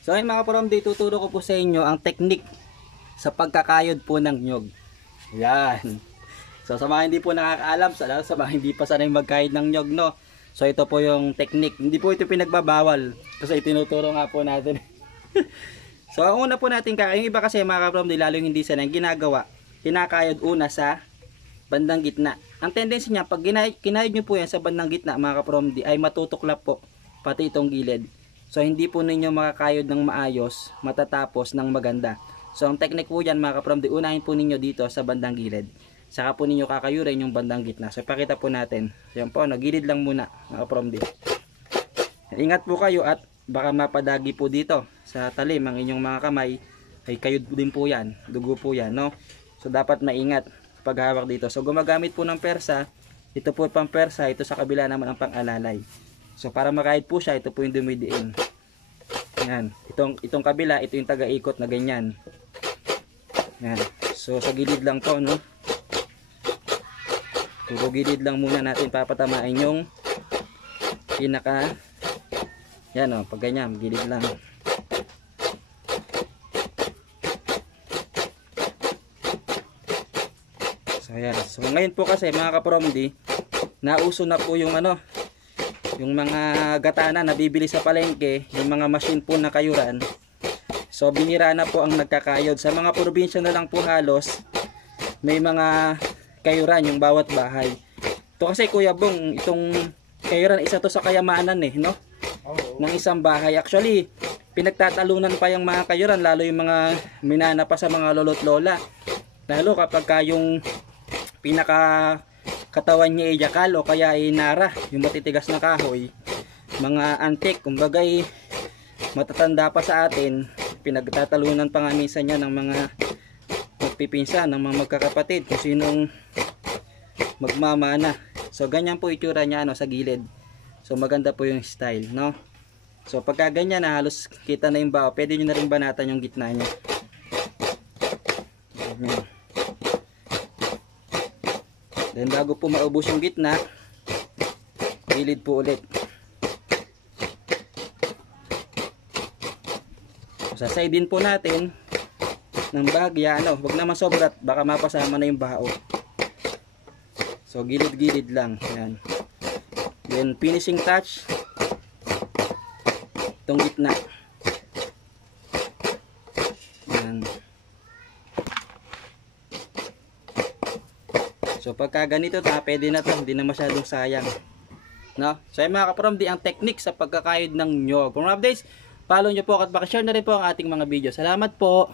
So ayun mga ka-Promdi, tuturo ko po sa inyo ang technique sa pagkakayod po ng nyog. Yan. So sa mga hindi po nakakaalam, sa mga hindi pa sanay magkayod ng nyog, no? So ito po yung technique. Hindi po ito pinagbabawal kasi itinuturo nga po natin. So ang una po natin, yung iba kasi mga ka-Promdi, lalo yung hindi sanay, ginagawa, kinakayod una sa bandang gitna. Ang tendency niya, pag kinayod nyo po yan sa bandang gitna mga ka-Promdi, ay matutuklap po pati itong gilid. So hindi po ninyo makakayod ng maayos, matatapos ng maganda. So ang technique po dyan mga ka-Promdi, unahin po ninyo dito sa bandang gilid. Saka po ninyo kakayurin yung bandang gitna. So pakita po natin. Yan po, gilid lang muna mga ka-Promdi. Ingat po kayo at baka mapadagi po dito sa talim ang inyong mga kamay. Ay kayod din po yan, dugo po yan, no? So dapat maingat paghawak dito. So gumagamit po ng persa. Ito po pang persa, ito sa kabila naman ang pang-alalay. So para makahid po siya, ito po yung dumidiin. Yan. Itong kabila, ito yung taga-ikot na ganyan. Yan. So sa gilid lang to, no? Puro gilid lang muna natin papatamain yung pinaka. Yan o, pag ganyan, gilid lang. So yan. So ngayon po kasi mga ka-Promdi, nauso na po yung ano, yung mga gatana na bibili sa palengke, yung mga machine po na kayuran. So binira na po ang nagkakayod. Sa mga probinsya na lang po halos may mga kayuran yung bawat bahay. Ito kasi Kuya Bong, itong kayuran, isa to sa kayamanan no? Ng isang bahay. Actually, pinagtatalunan pa yung mga kayuran, lalo yung mga minana pa sa mga lolo't lola. Lalo kapag yung pinaka katawan niya ay yakal o kaya ay nara, yung matitigas na kahoy, mga antik, kumbaga matatanda pa sa atin, pinagtatalunan pa nga minsan niya ng mga magpipinsan, ng mga magkakapatid, kung sinong magmamana. So ganyan po itsura niya sa gilid. So maganda po yung style, no? So pagka ganyan na halos kita na yung bao, pwede nyo na rin banatan yung gitna niya. Ganyan. Then bago po maubos yung gitna, gilid po ulit. Sasaydin po natin ng bagya, wag naman sobrat, baka mapasama na yung bao. So gilid-gilid lang, yan. Then finishing touch, itong gitna. Yan. So pagka ganito pwede na to, hindi na masyadong sayang, no? So yung mga ka-Promdi, ang technique sa pagkakayod ng nyog. For more updates, follow nyo po at baka share na rin po ang ating mga video. Salamat po.